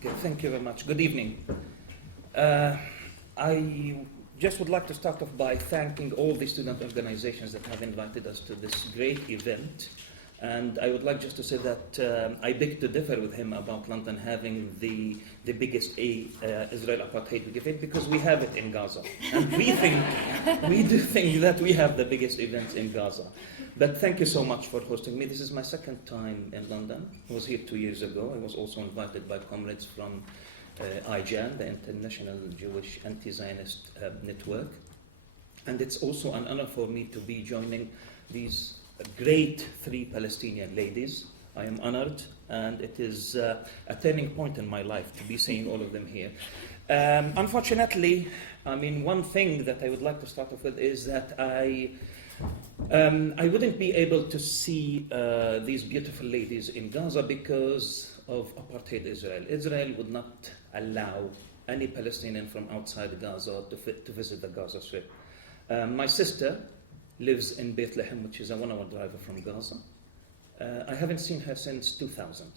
Okay, thank you very much. Good evening. I just would like to start off by thanking all the student organizations that have invited us to this great event. And I would like just to say that I beg to differ with him about London having the biggest Israel Apartheid event, because we have it in Gaza. And we do think that we have the biggest events in Gaza. But thank you so much for hosting me. This is my second time in London. I was here 2 years ago. I was also invited by comrades from IJAN, the International Jewish Anti-Zionist Network. And it's also an honor for me to be joining these great 3 Palestinian ladies. I am honored, and it is a turning point in my life to be seeing all of them here. Unfortunately, I mean, one thing that I would like to start off with is that I wouldn't be able to see these beautiful ladies in Gaza because of apartheid Israel. Israel would not allow any Palestinian from outside Gaza to visit the Gaza Strip. My sister lives in Bethlehem, which is a 1-hour drive from Gaza. I haven't seen her since 2000.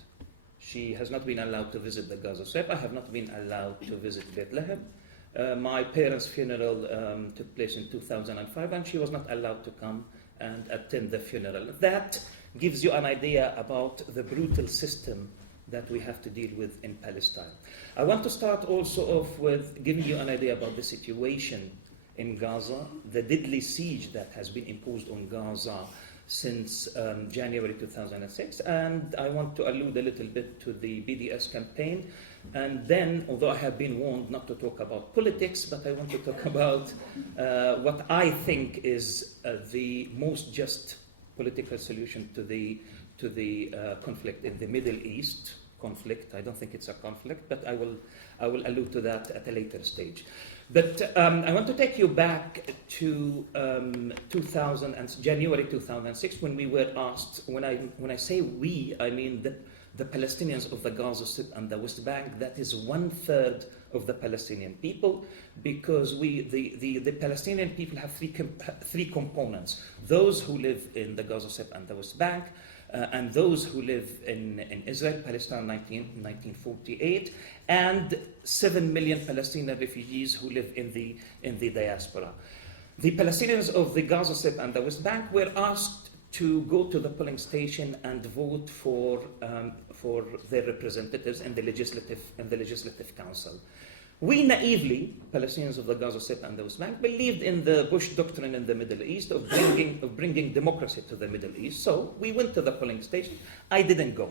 She has not been allowed to visit the Gaza Strip. I have not been allowed to visit Bethlehem. My parents' funeral took place in 2005, and she was not allowed to come and attend the funeral. That gives you an idea about the brutal system that we have to deal with in Palestine. I want to start also off with giving you an idea about the situation in Gaza, the deadly siege that has been imposed on Gaza since January 2006, and I want to allude a little bit to the BDS campaign, and then, although I have been warned not to talk about politics, but I want to talk about what I think is the most just political solution to the conflict in the Middle East. Conflict, I don't think it's a conflict, but I will allude to that at a later stage. But I want to take you back to January 2006, when we were asked, when I say we, I mean the Palestinians of the Gaza Strip and the West Bank. That is 1/3 of the Palestinian people, because the Palestinian people have three components: those who live in the Gaza Strip and the West Bank, and those who live in Israel, Palestine, 1948, and 7 million Palestinian refugees who live in the diaspora. The Palestinians of the Gaza Strip and the West Bank were asked to go to the polling station and vote for their representatives in the legislative council. We naively, Palestinians of the Gaza Strip and the West Bank, believed in the Bush doctrine in the Middle East of bringing democracy to the Middle East. So we went to the polling station. I didn't go.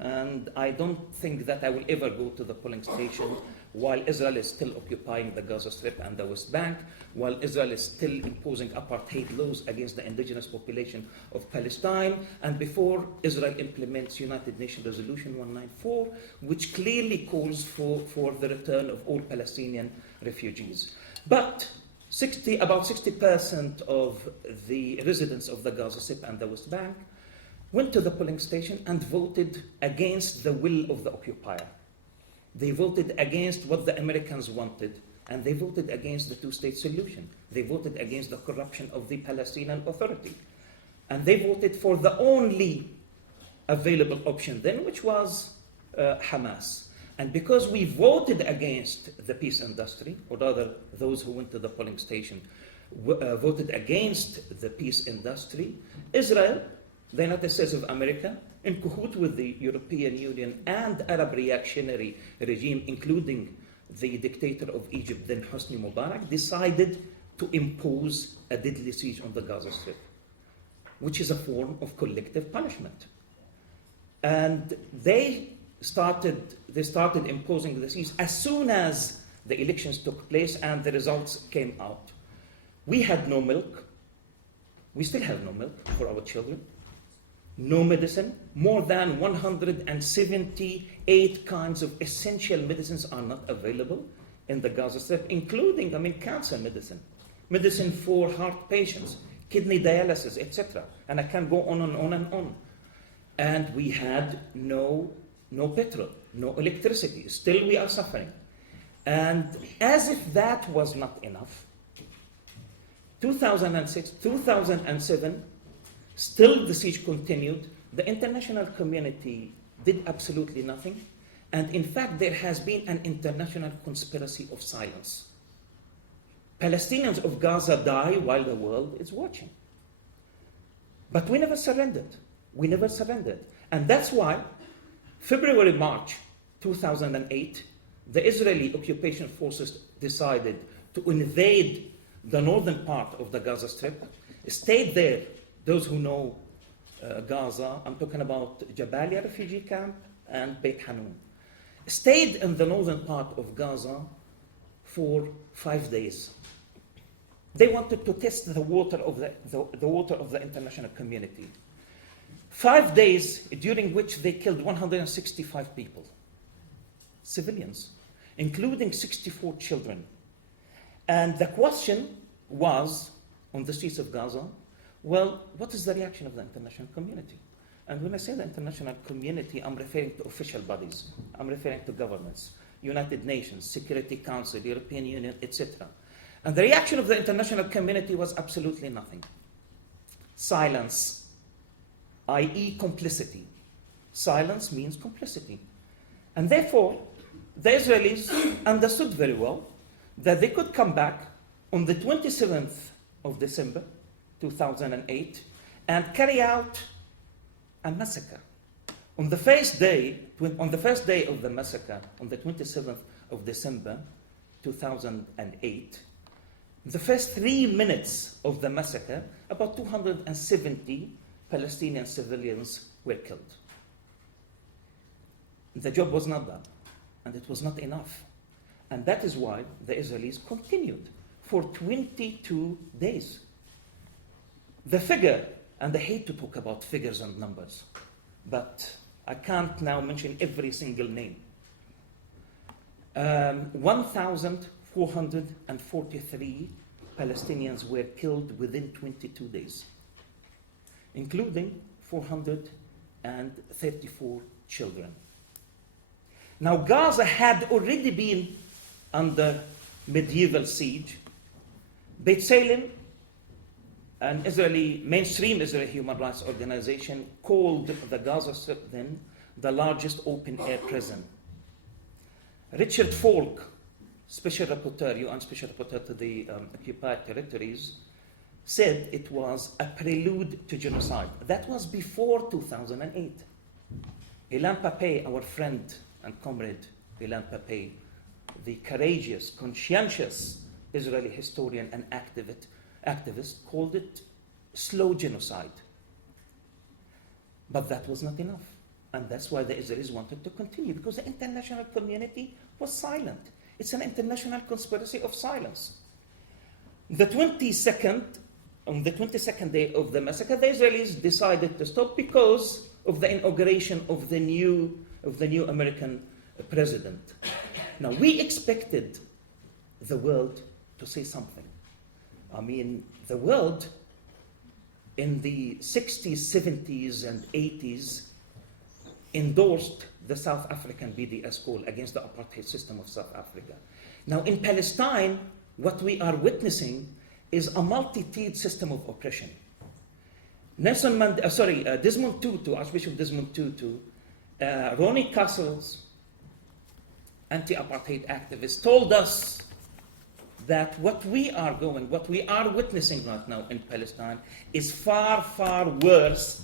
And I don't think that I will ever go to the polling station while Israel is still occupying the Gaza Strip and the West Bank, while Israel is still imposing apartheid laws against the indigenous population of Palestine, and before Israel implements United Nations Resolution 194, which clearly calls for the return of all Palestinian refugees. But about 60% of the residents of the Gaza Strip and the West Bank went to the polling station and voted against the will of the occupier. They voted against what the Americans wanted, and they voted against the two-state solution. They voted against the corruption of the Palestinian Authority. And they voted for the only available option then, which was Hamas. And because we voted against the peace industry, or rather those who went to the polling station voted against the peace industry, Israel, the United States of America, in cahoot with the European Union and Arab reactionary regime, including the dictator of Egypt, then Hosni Mubarak, decided to impose a deadly siege on the Gaza Strip, which is a form of collective punishment. And they started imposing the siege as soon as the elections took place and the results came out. We had no milk. We still have no milk for our children. No medicine. More than 178 kinds of essential medicines are not available in the Gaza Strip, including, cancer medicine, medicine for heart patients, kidney dialysis, etc. And I can go on and on and on. And we had no petrol, no electricity. Still we are suffering. And as if that was not enough, 2006, 2007, still the siege continued. The international community did absolutely nothing. And in fact, there has been an international conspiracy of silence. Palestinians of Gaza die while the world is watching. But we never surrendered. We never surrendered. And that's why February, March 2008, the Israeli occupation forces decided to invade the northern part of the Gaza Strip, stayed there. Those who know Gaza, I'm talking about Jabalia refugee camp and Beit Hanun, stayed in the northern part of Gaza for 5 days. They wanted to test the water of the water of the international community. 5 days during which they killed 165 people, civilians, including 64 children. And the question was, on the streets of Gaza, well, what is the reaction of the international community? And when I say the international community, I'm referring to official bodies. I'm referring to governments, United Nations, Security Council, European Union, etc. And the reaction of the international community was absolutely nothing. Silence, i.e. complicity. Silence means complicity. And therefore, the Israelis understood very well that they could come back on the 27th of December 2008 and carry out a massacre. On the first day of the massacre, on the 27th of December 2008, the first 3 minutes of the massacre, about 270 Palestinian civilians were killed. The job was not done, and it was not enough. And that is why the Israelis continued for 22 days. The figure, and I hate to talk about figures and numbers, but I can't now mention every single name. 1,443 Palestinians were killed within 22 days, including 434 children. Now, Gaza had already been under medieval siege. Beit Salem, an mainstream Israeli human rights organization, called the Gaza Strip then the largest open-air prison. Richard Falk, Special Rapporteur, UN Special Rapporteur to the occupied territories, said it was a prelude to genocide. That was before 2008. Ilan Pappé, our friend and comrade Ilan Pappé, the courageous, conscientious Israeli historian and activist, called it slow genocide. But that was not enough. And that's why the Israelis wanted to continue, because the international community was silent. It's an international conspiracy of silence. On the 22nd day of the massacre, the Israelis decided to stop because of the inauguration of the new American president. Now, we expected the world to say something. I mean, the world in the 60s, 70s, and 80s endorsed the South African BDS call against the apartheid system of South Africa. Now, in Palestine, what we are witnessing is a multi-tiered system of oppression. Desmond Tutu, Archbishop Desmond Tutu, Ronnie Castle's anti-apartheid activist, told us that what we are witnessing right now in Palestine is far, far worse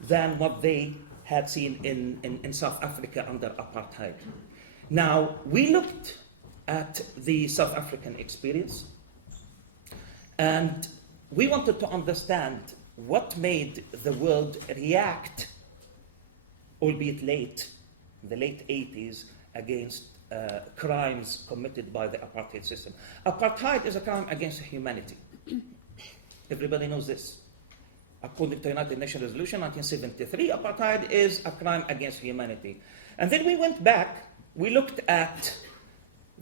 than what they had seen in South Africa under apartheid. Now, we looked at the South African experience, and we wanted to understand what made the world react, albeit late, in the late 80s, against crimes committed by the apartheid system. Apartheid is a crime against humanity. Everybody knows this. According to United Nations Resolution 1973, apartheid is a crime against humanity. And then we went back, we looked at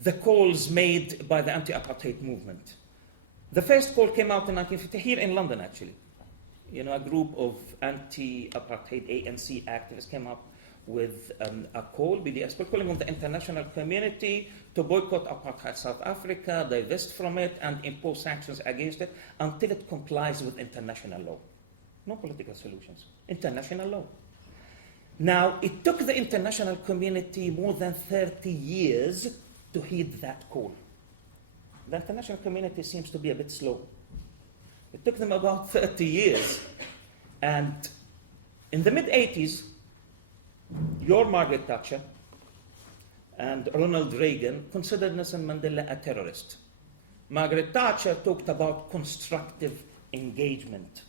the calls made by the anti-apartheid movement. The first call came out in 1950, here in London actually. You know, a group of anti-apartheid ANC activists came up with a call, BDS, calling on the international community to boycott apartheid South Africa, divest from it, and impose sanctions against it until it complies with international law. No political solutions, international law. Now, it took the international community more than 30 years to heed that call. The international community seems to be a bit slow. It took them about 30 years. And in the mid-80s, your Margaret Thatcher and Ronald Reagan considered Nelson Mandela a terrorist. Margaret Thatcher talked about constructive engagement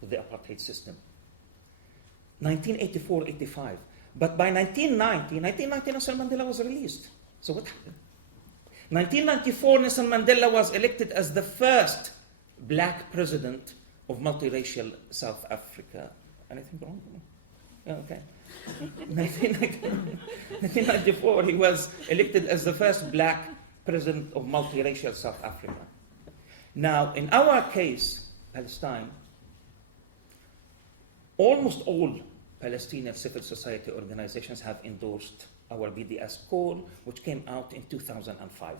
with the apartheid system. 1984-85. But by 1990, Nelson Mandela was released. So what happened? 1994, Nelson Mandela was elected as the first black president of multiracial South Africa. Anything wrong? Okay. 1994, he was elected as the first black president of multiracial South Africa. Now, in our case, Palestine, almost all Palestinian civil society organizations have endorsed our BDS call, which came out in 2005.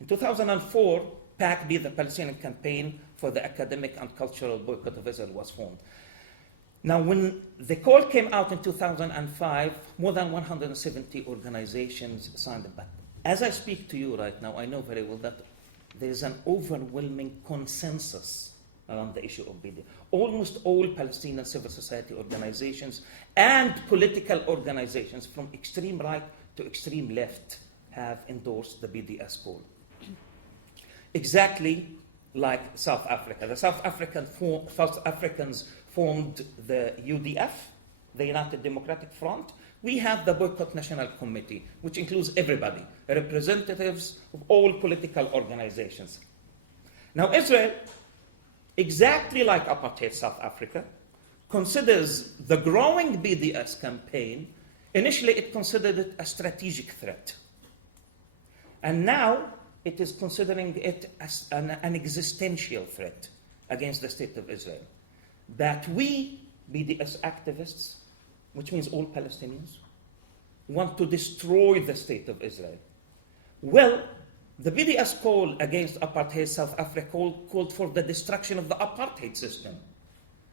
In 2004, PACBI, the Palestinian Campaign for the Academic and Cultural Boycott of Israel, was formed. Now, when the call came out in 2005, more than 170 organizations signed it. But as I speak to you right now, I know very well that there is an overwhelming consensus around the issue of BDS. Almost all Palestinian civil society organizations and political organizations from extreme right to extreme left have endorsed the BDS call. Exactly like South Africa. The South Africans formed the UDF, the United Democratic Front. We have the Boycott National Committee, which includes everybody, representatives of all political organizations. Now, Israel, exactly like apartheid South Africa, considers the growing BDS campaign, initially it considered it a strategic threat. And now it is considering it as an existential threat against the state of Israel. That we, BDS activists, which means all Palestinians, want to destroy the state of Israel. Well, the BDS call against apartheid South Africa called for the destruction of the apartheid system,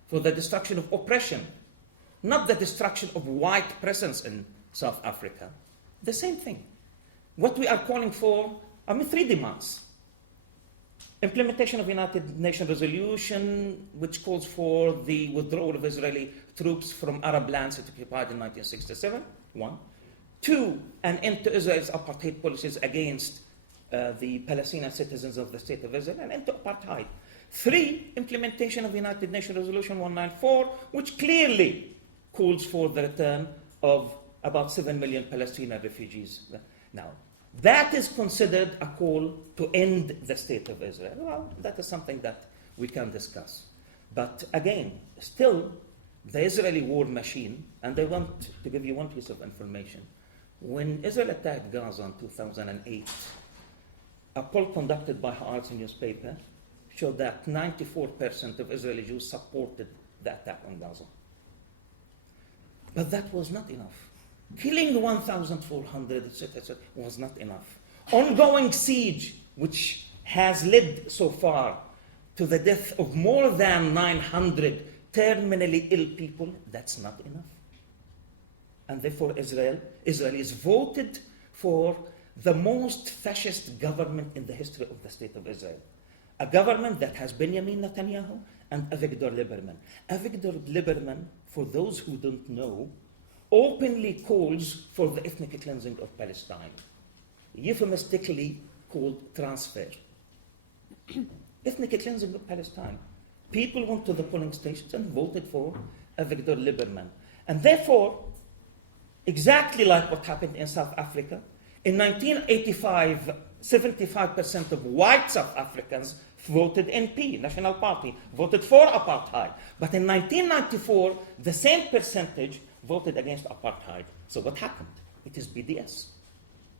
for the destruction of oppression, not the destruction of white presence in South Africa. The same thing. What we are calling for, three demands. Implementation of United Nations resolution, which calls for the withdrawal of Israeli troops from Arab lands it occupied in 1967, one. Two, an end to Israel's apartheid policies against the Palestinian citizens of the State of Israel, and end to apartheid. Three, implementation of United Nations Resolution 194, which clearly calls for the return of about 7 million Palestinian refugees. Now, that is considered a call to end the State of Israel. Well, that is something that we can discuss. But again, still, the Israeli war machine, and I want to give you one piece of information. When Israel attacked Gaza in 2008, a poll conducted by Haaretz newspaper showed that 94% of Israeli Jews supported the attack on Gaza. But that was not enough. Killing 1,400, etc., was not enough. Ongoing siege, which has led so far to the death of more than 900 terminally ill people, that's not enough. And therefore Israelis voted for the most fascist government in the history of the State of Israel. A government that has Benjamin Netanyahu and Avigdor Lieberman. Avigdor Lieberman, for those who don't know, openly calls for the ethnic cleansing of Palestine, euphemistically called transfer. Ethnic cleansing of Palestine. People went to the polling stations and voted for Avigdor Lieberman. And therefore, exactly like what happened in South Africa, in 1985, 75% of white South Africans voted NP, National Party, voted for apartheid. But in 1994, the same percentage voted against apartheid. So what happened? It is BDS.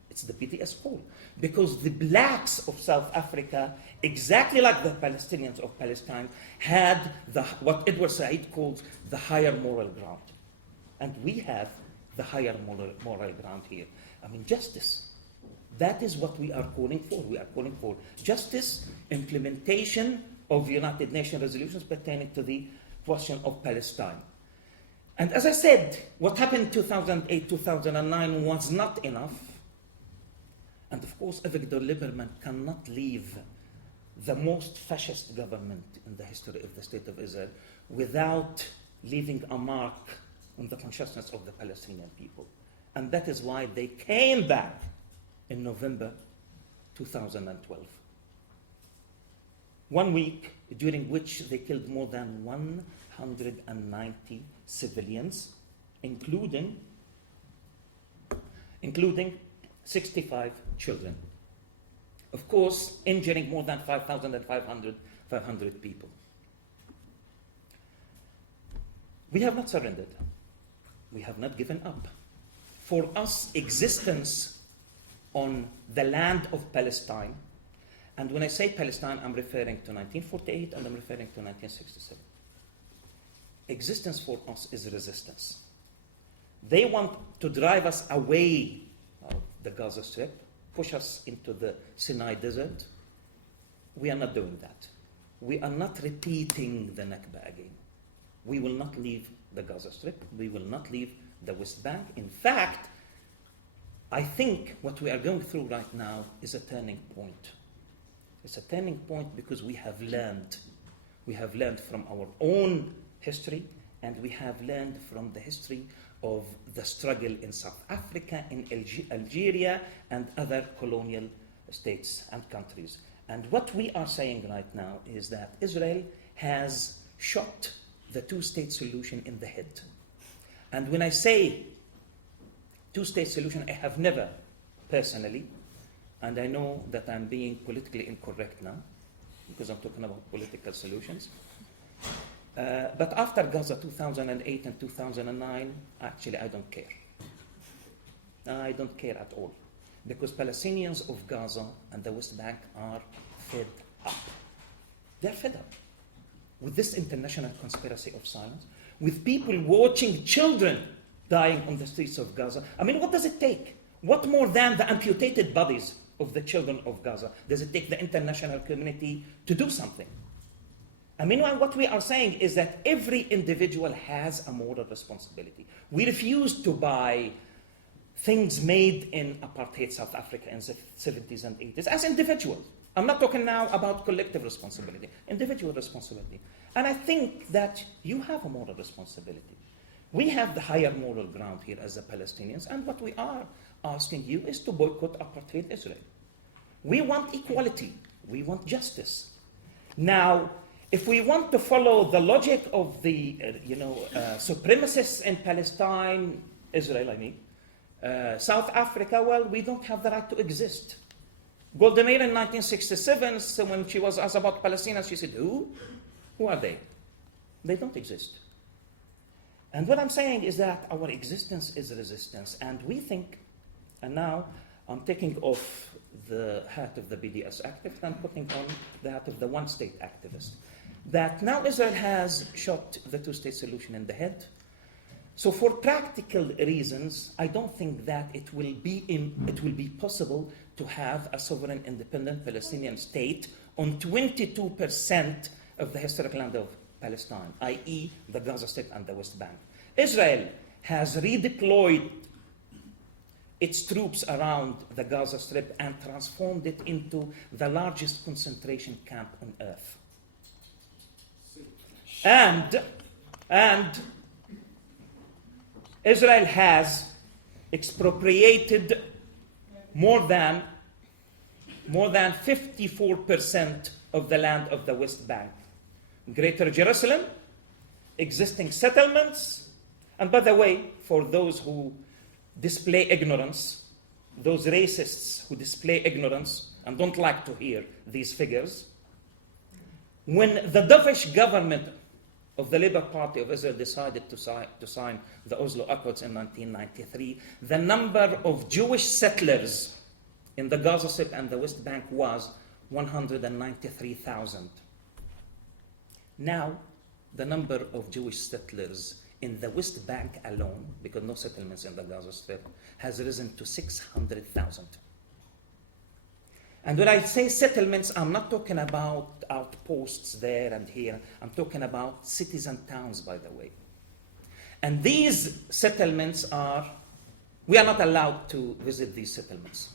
It's the BDS call. Because the blacks of South Africa, exactly like the Palestinians of Palestine, had what Edward Said calls the higher moral ground. And we have the higher moral ground here. Justice. That is what we are calling for. We are calling for justice, implementation of United Nations resolutions pertaining to the question of Palestine. And as I said, what happened in 2008, 2009 was not enough. And of course, Avigdor Lieberman cannot leave the most fascist government in the history of the State of Israel without leaving a mark on the consciousness of the Palestinian people. And that is why they came back in November 2012. 1 week during which they killed more than 190 civilians, including 65 children. Of course, injuring more than 500 people. We have not surrendered. We have not given up. For us, existence on the land of Palestine, and when I say Palestine, I'm referring to 1948 and I'm referring to 1967. Existence for us is resistance. They want to drive us away of the Gaza Strip, push us into the Sinai Desert. We are not doing that. We are not repeating the Nakba again. We will not leave the Gaza Strip. We will not leave the West Bank. In fact, I think what we are going through right now is a turning point. It's a turning point because we have learned. We have learned from our own history, and we have learned from the history of the struggle in South Africa, in Algeria, and other colonial states and countries. And what we are saying right now is that Israel has shot the two-state solution in the head. And when I say two-state solution, I have never personally, and I know that I'm being politically incorrect now, because I'm talking about political solutions. But after Gaza 2008 and 2009, actually I don't care. I don't care at all. Because Palestinians of Gaza and the West Bank are fed up. They're fed up with this international conspiracy of silence, with people watching children dying on the streets of Gaza. I mean, what does it take? What more than the amputated bodies of the children of Gaza does it take the international community to do something? I mean, what we are saying is that every individual has a moral responsibility. We refuse to buy things made in apartheid South Africa in the 70s and 80s as individuals. I'm not talking now about collective responsibility, individual responsibility. And I think that you have a moral responsibility. We have the higher moral ground here as the Palestinians, and what we are asking you is to boycott apartheid Israel. We want equality. We want justice. Now, if we want to follow the logic of the supremacists in Palestine, Israel, I mean, South Africa, well, we don't have the right to exist. Golda Meir in 1967, so when she was asked about Palestinians, she said, who? Who are they? They don't exist. And what I'm saying is that our existence is resistance. And we think, and now I'm taking off the hat of the BDS activist and putting on the hat of the one-state activist, that now Israel has shot the two-state solution in the head. So for practical reasons, I don't think that it will be possible to have a sovereign independent Palestinian state on 22% of the historic land of Palestine, i.e. the Gaza Strip and the West Bank. Israel has redeployed its troops around the Gaza Strip and transformed it into the largest concentration camp on earth. And Israel has expropriated more than 54% of the land of the West Bank. Greater Jerusalem, existing settlements, and by the way, for those who display ignorance, those racists who display ignorance and don't like to hear these figures, when the dovish government of the Labour Party of Israel decided to sign the Oslo Accords in 1993, the number of Jewish settlers in the Gaza Strip and the West Bank was 193,000. Now, the number of Jewish settlers in the West Bank alone, because no settlements in the Gaza Strip, has risen to 600,000. And when I say settlements, I'm not talking about outposts there and here. I'm talking about cities and towns, by the way. And these settlements we are not allowed to visit these settlements.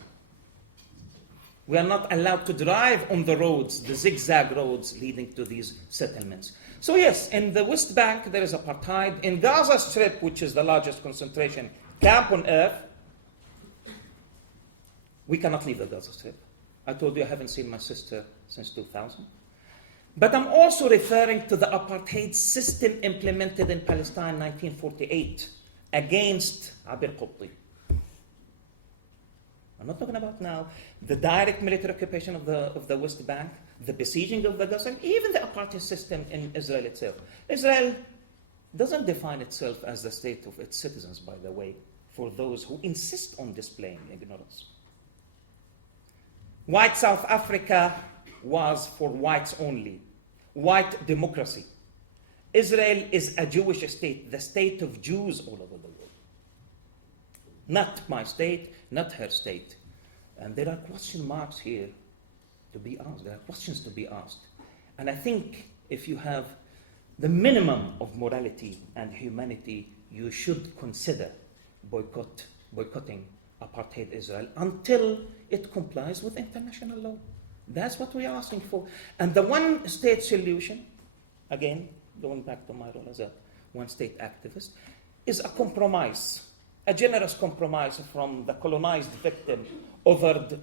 We are not allowed to drive on the roads, the zigzag roads leading to these settlements. So yes, in the West Bank there is apartheid. In Gaza Strip, which is the largest concentration camp on earth, we cannot leave the Gaza Strip. I told you I haven't seen my sister since 2000. But I'm also referring to the apartheid system implemented in Palestine in 1948 against Abir Kopty. I'm not talking about now the direct military occupation of the West Bank, the besieging of the Gaza, even the apartheid system in Israel itself. Israel doesn't define itself as the state of its citizens, by the way, for those who insist on displaying ignorance. White South Africa was for whites only, white democracy. Israel is a Jewish state, the state of Jews all over the world. Not my state, not her state. And there are question marks here to be asked. There are questions to be asked. And I think if you have the minimum of morality and humanity, you should consider boycotting apartheid Israel until it complies with international law. That's what we are asking for. And the one-state solution, again, going back to my role as a one-state activist, is a compromise, a generous compromise from the colonized victim offered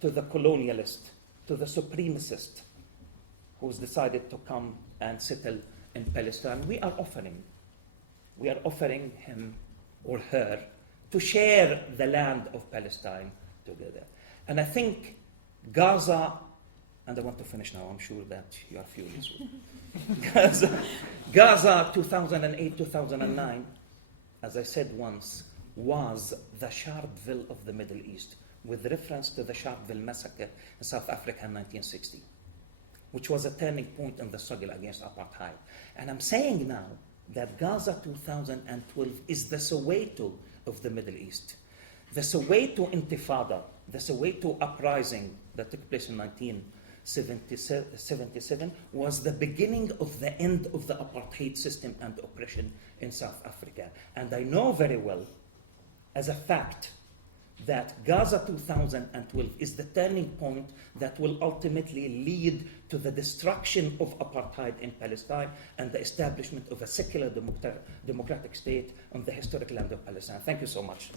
to the colonialist, to the supremacist who's decided to come and settle in Palestine. We are offering him or her to share the land of Palestine together. And I think Gaza, and I want to finish now, I'm sure that you are furious with Gaza 2008, 2009, as I said once, was the Sharpeville of the Middle East, with reference to the Sharpeville massacre in South Africa in 1960, which was a turning point in the struggle against apartheid. And I'm saying now that Gaza 2012 is the Soweto of the Middle East. The Soweto Intifada, the Soweto uprising that took place in 1977 was the beginning of the end of the apartheid system and oppression in South Africa. And I know very well, as a fact, that Gaza 2012 is the turning point that will ultimately lead to the destruction of apartheid in Palestine and the establishment of a secular democratic state on the historic land of Palestine. Thank you so much.